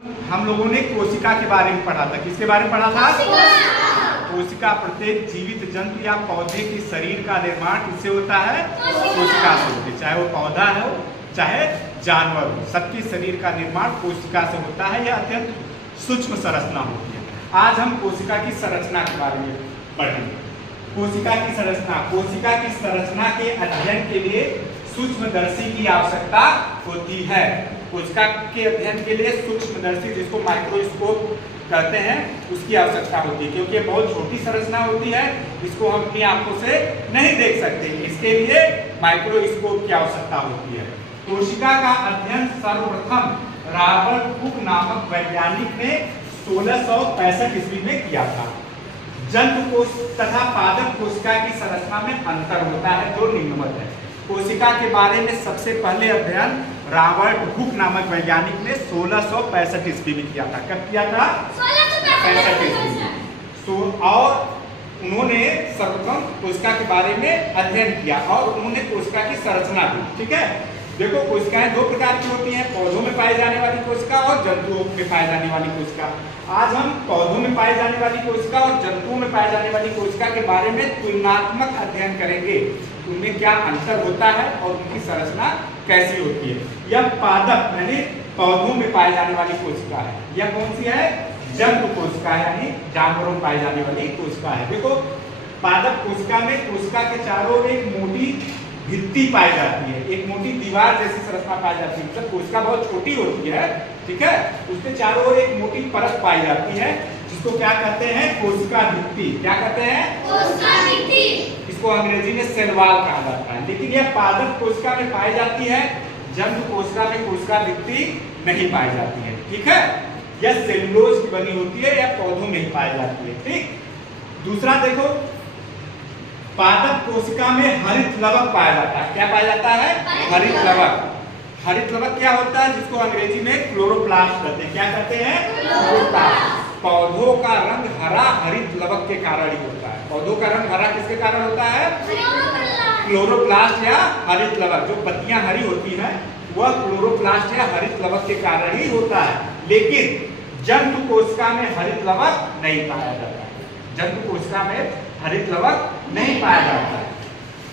हम लोगों ने कोशिका के बारे में पढ़ा था। किसके बारे में पढ़ा था? कोशिका। प्रत्येक जीवित जंतु या पौधे के शरीर का निर्माण किससे होता है? कोशिका से होता है। चाहे वो पौधा हो चाहे जानवर हो, सबके शरीर का निर्माण कोशिका से होता है। यह अत्यंत सूक्ष्म संरचना होती है। आज हम कोशिका की संरचना के बारे में पढ़ेंगे। कोशिका की संरचना। कोशिका की संरचना के अध्ययन के लिए सूक्ष्मदर्शी की आवश्यकता होती है। कोशिका के अध्ययन के लिए सूक्ष्मदर्शी, जिसको माइक्रोस्कोप कहते हैं, उसकी आवश्यकता होती है, क्योंकि बहुत छोटी संरचना होती है, इसको हम अपनी आंखों से नहीं देख सकते। इसके लिए माइक्रोस्कोप की आवश्यकता होती है। कोशिका का अध्ययन सर्वप्रथम रॉबर्ट हुक नामक वैज्ञानिक ने 1665 ईस्वी में किया था। जंतु कोश तथा पादप कोशिका की संरचना में अंतर होता है जो निम्नवत है। कोशिका के बारे में सबसे पहले अध्ययन रॉबर्ट हुक नामक वैज्ञानिक ने 1665 ईस्वी में किया था। कब किया था? 1665 ईस्वी में। और उन्होंने सर्वप्रथम कोशिका के बारे में अध्ययन किया और उन्होंने कोशिका की संरचना दी। ठीक है, देखो कोशिकाएं दो प्रकार की होती हैं, पौधों में पाई जाने वाली कोशिका और जंतुओं में पाई जाने वाली कोशिका। आज हम पौधों में पाई जाने वाली कोशिका और जंतुओं में पाई जाने वाली कोशिका के बारे में तुलनात्मक अध्ययन करेंगे। उनमें क्या अंतर होता है और उनकी संरचना कैसी होती है। यह पादप यानी पौधों में पाई जाने वाली कोशिका है। यह कौन सी है? जंतु कोशिका यानी जानवरों में पाई जाने वाली कोशिका है। देखो पादप कोशिका में कोशिका के चारों ओर एक मोटी भित्ति पाई जाती है, एक मोटी दीवार जैसी संरचना पाई जाती है। मतलब कोशिका बहुत छोटी होती है, ठीक है, उसके चारों ओर एक मोटी परत पाई जाती है, जिसको क्या कहते हैं? कोशिका भित्ति। क्या कहते हैं? कोशिका भित्ति। इसको अंग्रेजी में सेल वॉल कहा जाता है। लेकिन यह पादप कोशिका में पाई जाती है, जंतु कोशिका में कोशिका भित्ति नहीं पाई जाती है। ठीक है, यह सेलुलोज की बनी होती है, यह पौधों में ही पाई जाती है। ठीक, दूसरा देखो, पादप कोशिका में हरित लवक पाया जाता है। क्या पाया जाता है? हरित लवक। हरित लवक क्या होता है? जिसको अंग्रेजी में क्लोरोप्लास्ट कहते हैं। क्या कहते हैं? क्लोरोप्लास्ट। पौधों का रंग हरा हरित लवक के कारण ही होता है। पौधों का रंग हरा किसके कारण होता है? क्लोरोप्लास्ट या हरित लवक। जो पत्तियां हरी होती हैं वह क्लोरोप्लास्ट या हरित लवक के कारण ही होता है। लेकिन जंतु कोशिका में हरित लवक नहीं पाया जाता है। जंतु कोशिका में हरित लवक नहीं पाया जाता है।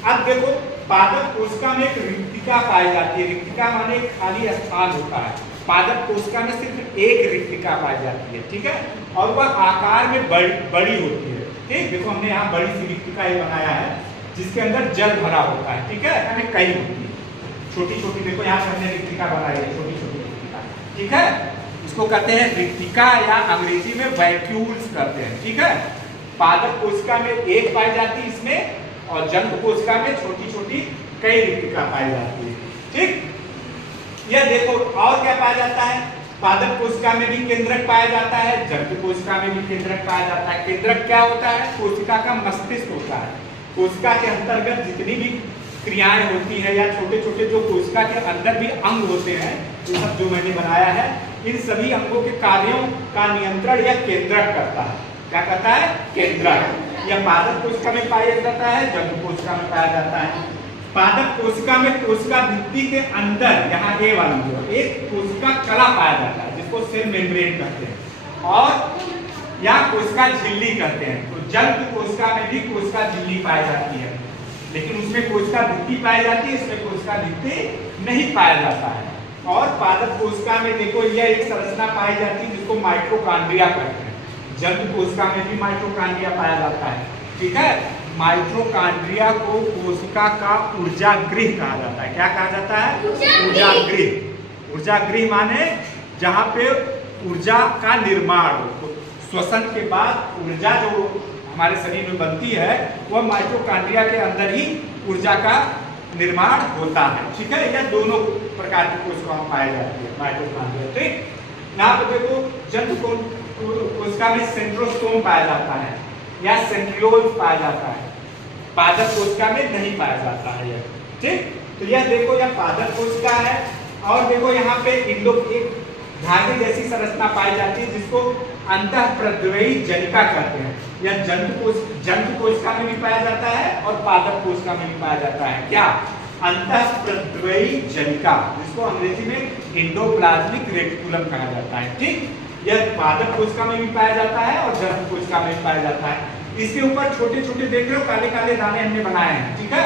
अब देखो पादप कोशिका में एक रिक्तिका पाई जाती है। रिक्तिका माने खाली स्थान होता है। पादप कोशिका में सिर्फ एक रिक्तिका पाई जाती है। ठीक है, और वह आकार में बड़ी होती है। ठीक, देखो हमने यहाँ बड़ी सी रिक्तिका ये बनाया है, जिसके अंदर जल भरा होता है। ठीक है, यानी कई होती है छोटी छोटी। देखो यहाँ हमने रिक्तिका बनाई है, छोटी छोटी रिक्तिका। ठीक है, इसको कहते हैं रिक्तिका या अंग्रेजी में वैक्यूल्स कहते हैं। ठीक है, पादप कोशिका में एक पाई जाती है इसमें, और जंतु कोशिका में छोटी छोटी कई रिक्तिका पाई जाती है। ठीक, यह देखो और क्या पाया जाता है? पादप कोशिका में भी केंद्रक पाया जाता है, जंतु कोशिका में भी केंद्रक पाया जाता है। केंद्रक क्या होता है? कोशिका का मस्तिष्क होता है। कोशिका के अंतर्गत जितनी भी क्रियाएं होती है या छोटे छोटे जो कोशिका के अंदर भी अंग होते हैं, ये सब जो मैंने बनाया है, इन सभी अंगों के कार्यों का नियंत्रण यह केंद्रक करता है। क्या कहता है? केंद्रक। यह पादप कोशिका में पाया जाता है, जंतु कोशिका में पाया जाता है। पादप कोशिका में कोशिका भित्ति के अंदर यहाँ ए वाली जो एक कोशिका कला पाया जाता है, जिसको सेल मेम्ब्रेन कहते हैं, और या कोशिका झिल्ली कहते हैं। तो जंतु कोशिका में भी कोशिका झिल्ली पाई जाती है, लेकिन उसमें कोशिका भित्ति पाई जाती है, इसमें कोशिका भित्ति नहीं पाया जाता है। और पादप कोशिका में देखो यह एक संरचना पाई जाती है, जिसको माइटोकॉन्ड्रिया कहते हैं। जंतु कोशिका में भी माइटोकॉन्ड्रिया पाया जाता है। ठीक है, माइटोकॉन्ड्रिया को कोशिका का ऊर्जा गृह कहा जाता है। क्या कहा जाता है? ऊर्जा गृह। ऊर्जा गृह माने जहाँ पे ऊर्जा का निर्माण हो। श्वसन के बाद ऊर्जा जो हमारे शरीर में बनती है, वह माइटोकॉन्ड्रिया के अंदर ही ऊर्जा का निर्माण होता है। ठीक है, यह दोनों प्रकार की कोशिकाएं पाई जाती है माइटोकॉन्ड्रिया। ठीक, यहाँ पे देखो जंतु कोशिका में सेंट्रोसोम पाया जाता है या सेंट्रियोल्स पाया जाता है। पादप कोशिका में नहीं पाया जाता है यह। ठीक, तो यह देखो यह पादप कोशिका है, और देखो यहाँ पे एक धागे जैसी संरचना पाई जाती है, जिसको अंतःप्रद्रवी जनिका कहते हैं। यह जंतु कोशिका में भी पाया जाता है और पादप कोशिका में भी पाया जाता है। क्या? अंतःप्रद्रवी जनिका, जिसको अंग्रेजी में एंडोप्लाज्मिक रेटिकुलम कहा जाता है। ठीक, यह पादप कोशिका में भी पाया जाता है और जनक कोशिका में भी पाया जाता है। इसके ऊपर छोटे छोटे देख रहे हो काले काले दाने हमने बनाए हैं। ठीक है,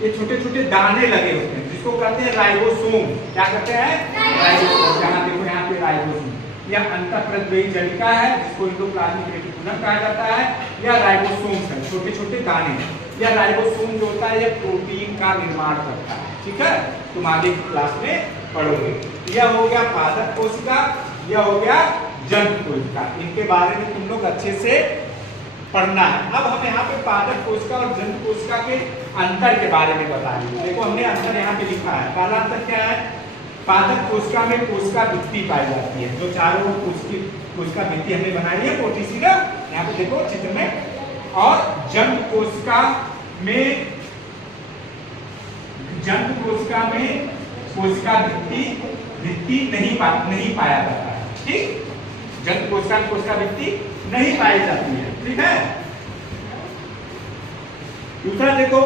ये छोटे छोटे दाने लगे होते हैं जिसको कहते हैं राइबोसोम। क्या कहते हैं? राइबोसोम। यहाँ देखो, यहाँ पे राइबोसोम। यह अंतःप्रद्रवी जनिका है जिसको एंडोप्लाज्मिक रेटिकुलम कहा जाता है। यह राइबोसोम्स है, छोटे छोटे दाने। यह राइबोसोम जो होता है यह प्रोटीन का निर्माण करता है। ठीक है, तुम आगे की क्लास में पढ़ोगे। यह हो गया पादप कोशिका, यह हो गया जनक कोशिका। इनके बारे में तुम लोग अच्छे से पढ़ना है। अब हम यहाँ पे पादप कोशिका और जनक कोशिका के अंतर के बारे में बताएंगे। देखो हमने अंतर यहाँ पे लिखा है। पहला अंतर क्या है? पादप कोशिका में कोशिका भित्ति पाई जाती है, जो चारों कोशिका भित्ति हमने बनाई है मोटी सी ना, यहाँ पे देखो चित्र में। और जनक कोशिका में कोशिका भित्ति नहीं पाया जाता है। ठीक, जनक कोशिका में कोशिका भित्ति नहीं पाई जाती है। ठीक है, दूसरा देखो,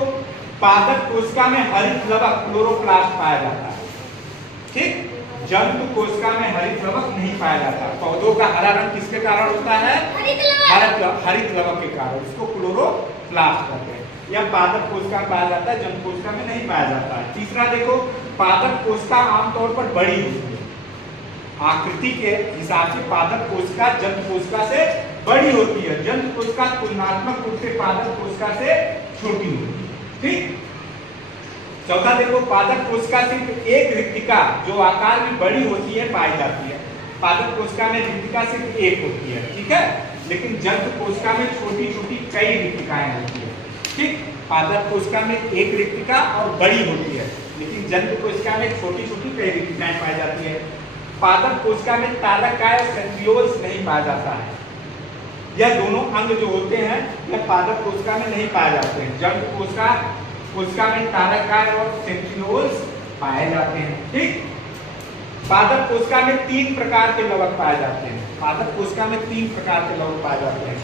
पादप कोशिका में हरित लवक क्लोरोप्लास्ट पाया जाता है। ठीक, जंतु कोशिका में हरित लवक नहीं पाया जाता। पौधों का हरा रंग किसके कारण होता है? हरित लवक के कारण, इसको क्लोरोप्लास्ट कहते हैं। यह पादप कोशिका में पाया जाता है, जंतु कोशिका में नहीं पाया जाता है। तीसरा देखो, पादप कोशिका आमतौर पर बड़ी होती है। आकृति के हिसाब से पादप कोशिका जंतु कोशिका से बड़ी होती है। जंतु कोशिका तुलनात्मक रूप से पादप कोशिका से छोटी होती है। ठीक, चौथा देखो, पादप कोशिका सिर्फ एक रिक्तिका जो आकार में बड़ी होती है पाई जाती है। पादप कोशिका में रिक्तिका सिर्फ एक होती है। ठीक है, लेकिन जंतु कोशिका में छोटी छोटी कई रिक्तिकाएं होती है। ठीक, पादप कोशिका में एक रिक्तिका और बड़ी होती है, लेकिन जंतु कोशिका में छोटी छोटी कई रिक्तिकाएं पाई जाती है। पादप कोशिका में तालकाय और सेंट्रियोल्स नहीं पाया जाता है। यह दोनों अंग जो होते हैं यह पादप कोशिका में नहीं पाए जाते हैं। जंतु कोशिका में तालकाय और सेंट्रियोल्स पाए जाते हैं। ठीक, पादप कोशिका में 3 प्रकार के लवक पाए जाते हैं। पादप कोशिका में 3 प्रकार के लवक पाए जाते हैं,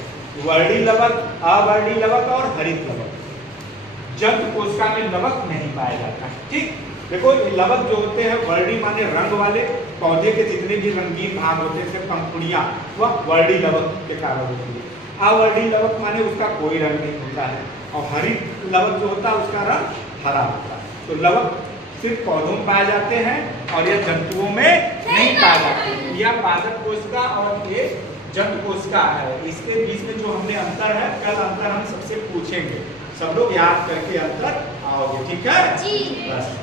वर्णी लवक, अवर्णी लवक और हरित लवक। जंतु कोशिका में लवक नहीं पाया जाता है। ठीक, देखो ये लवक जो होते हैं वर्णी माने रंग वाले, पौधे के जितने भी रंगीन भाग होते हैं जैसे पंखुड़ियां, वह वर्णी लवक के कारण होती है। अवर्णी लवक माने उसका कोई रंग नहीं होता है, और हरित लवक जो होता है उसका रंग हरा होता है। तो लवक सिर्फ पौधों में पाए जाते हैं और यह जंतुओं में नहीं पाए जाते। यह पादप कोशिका और ये जंतु कोशिका है, इसके बीच में जो हमने अंतर है, कल अंतर हम सबसे पूछेंगे। सब लोग याद करके अंतर आओगे। ठीक है जी। बस।